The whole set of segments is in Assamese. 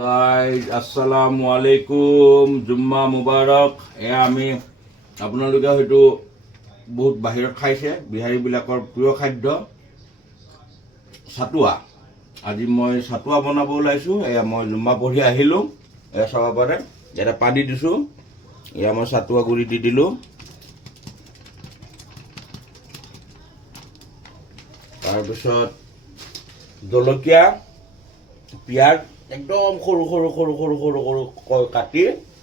গাইজ আসসালামু আলাইকুম, জুম্মা মুবাৰক। এয়া আমি আপোনালোকে হয়তো বহুত বাহিৰত খাইছে, বিহাৰীবিলাকৰ প্ৰিয় খাদ্য চাটুৱা। আজি মই চাটুৱা বনাব ওলাইছোঁ। এয়া মই জুম্মা পঢ়ি আহিলোঁ, এয়া চাব পাৰে। ইয়াতে পানী দিছোঁ, এয়া মই চাটুৱা গুড়ি দি দিলোঁ। তাৰপিছত জলকীয়া, পিঁয়াজ একদম সৰু সৰু সৰু সৰু সৰু সৰু কাটি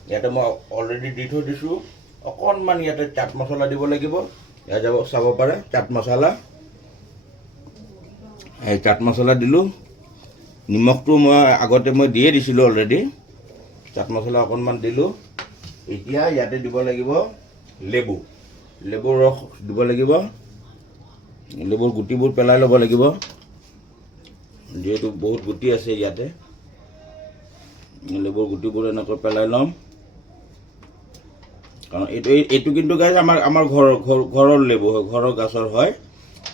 ইয়াতে মই অলৰেডি দি থৈ দিছোঁ। অকণমান ইয়াতে চাট মছলা দিব লাগিব। ইয়াত যাব চাব পাৰে চাট মছলা, এই চাট মছলা দিলোঁ। নিমখটো মই আগতে দিয়ে দিছিলোঁ অলৰেডি। চাট মছলা অকণমান দিলোঁ। এতিয়া ইয়াতে দিব লাগিব লেবুৰ ৰস দিব লাগিব। লেবুৰ গুটিবোৰ পেলাই ল'ব লাগিব, যিহেতু বহুত গুটি আছে ইয়াতে। লেবুৰ গুটিবোৰ এনেকৈ পেলাই ল'ম, কাৰণ এইটো কিন্তু গাইজ আমাৰ ঘৰৰ লেবু হয়, ঘৰৰ গছৰ হয়।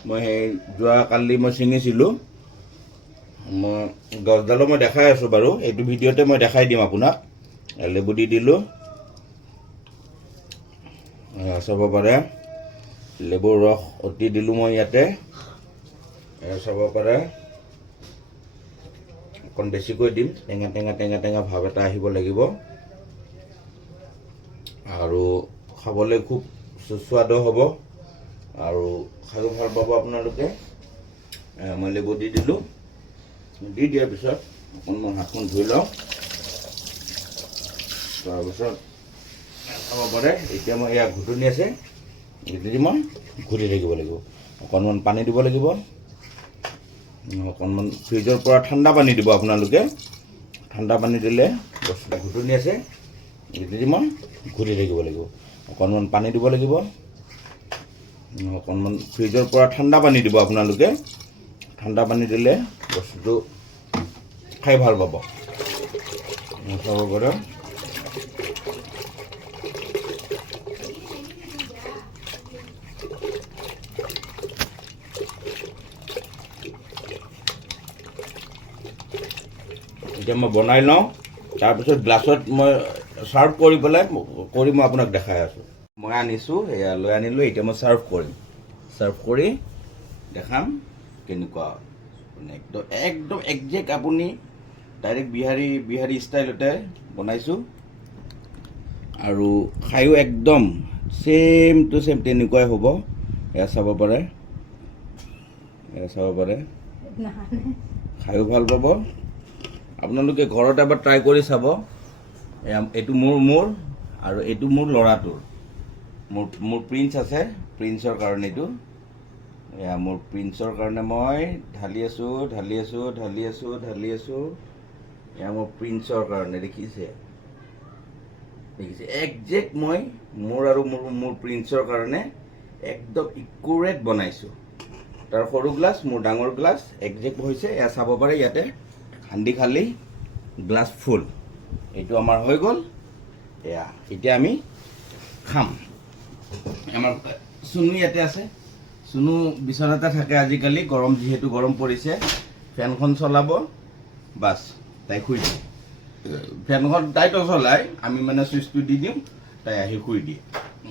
মই সেই যোৱাকালি মই ছিঙিছিলোঁ। মই গছডালো মই দেখাই আছোঁ বাৰু, এইটো ভিডিঅ'তে মই দেখাই দিম আপোনাক। লেবু দি দিলোঁ, চাব পাৰে। লেবুৰ ৰস অতি দিলোঁ মই ইয়াতে, চাব পাৰে। অকণ বেছিকৈ দিম, টেঙা টেঙা টেঙা টেঙা ভাৱ এটা আহিব লাগিব, আৰু খাবলৈ খুব সুস্বাদু হ'ব, আৰু খায়ো ভাল পাব আপোনালোকে। মই লেবু দি দিলোঁ। দি দিয়াৰ পিছত অকণমান হাতখন ধুই লওঁ। তাৰপিছত খাব পাৰে। এতিয়া মই এয়া ঘুটনি আছে, দি মই ঘূৰি থাকিব লাগিব। অকণমান পানী দিব লাগিব, অকণমান ফ্ৰিজৰ পৰা ঠাণ্ডা পানী দিব আপোনালোকে। ঠাণ্ডা পানী দিলে বস্তুটো ঘুটনি আছে, দি মই ঘূৰি থাকিব লাগিব। অকণমান পানী দিব লাগিব, অকণমান ফ্ৰিজৰ পৰা ঠাণ্ডা পানী দিব আপোনালোকে। ঠাণ্ডা পানী দিলে বস্তুটো খাই ভাল পাব, চাব পাৰে। এতিয়া মই বনাই লওঁ, তাৰপিছত গ্লাছত মই ছাৰ্ভ কৰি পেলাই মই আপোনাক দেখাই আছোঁ। মই আনিছোঁ, এয়া লৈ আনিলোঁ। এতিয়া মই ছাৰ্ভ কৰিম, ছাৰ্ভ কৰি দেখাম কেনেকুৱা। একদম একজেক্ট আপুনি ডাইৰেক্ট বিহাৰী ষ্টাইলতে বনাইছোঁ, আৰু খায়ো একদম ছেম টু ছেম তেনেকুৱাই হ'ব। এয়া চাব পাৰে, খায়ো ভাল পাব। আপোনালোকে ঘৰত এবাৰ ট্ৰাই কৰি চাব। এইটো মোৰ আৰু এইটো মোৰ ল'ৰাটোৰ। মোৰ প্ৰিন্স আছে, প্ৰিন্সৰ কাৰণে এইটো। এয়া মোৰ প্ৰিন্সৰ কাৰণে মই ঢালি আছোঁ। এয়া মোৰ প্ৰিন্সৰ কাৰণে, দেখিছে একজেক্ট মই মোৰ আৰু মোৰ প্ৰিন্সৰ কাৰণে একদম ইকুৰেট বনাইছোঁ। তাৰ সৰু গ্লাছ, মোৰ ডাঙৰ গ্লাছ একজেক্ট হৈছে। এয়া চাব পাৰে, ইয়াতে খান্দি খালি গ্লাছ ফুল। এইটো আমাৰ হৈ গ'ল। এয়া এতিয়া আমি খাম। আমাৰ চুনু ইয়াতে আছে। চুনু বিচনাতে থাকে আজিকালি, যিহেতু গৰম পৰিছে। ফেনখন চলাব, বাছ তাই শুই দিয়ে। ফেনখন তাইতো চলায়, আমি মানে চুইচটো দি দিওঁ, তাই আহি শুই দিয়ে।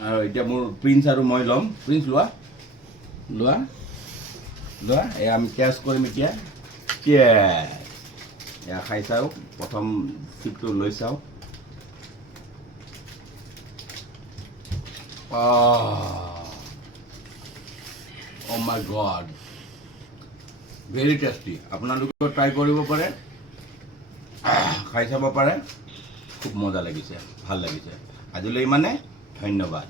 আৰু এতিয়া মোৰ প্ৰিন্স আৰু মই ল'ম। প্ৰিন্স লোৱা। এয়া আমি টেষ্ট কৰিম এতিয়া। এয়া খাই চাওঁ, প্ৰথম চিপটো লৈ চাওঁ। Oh my God, very tasty. আপোনালোকেও ট্ৰাই কৰিব পাৰে, খাই চাব পাৰে। খুব মজা লাগিছে, ভাল লাগিছে। আজিলৈ ইমানে, ধন্যবাদ।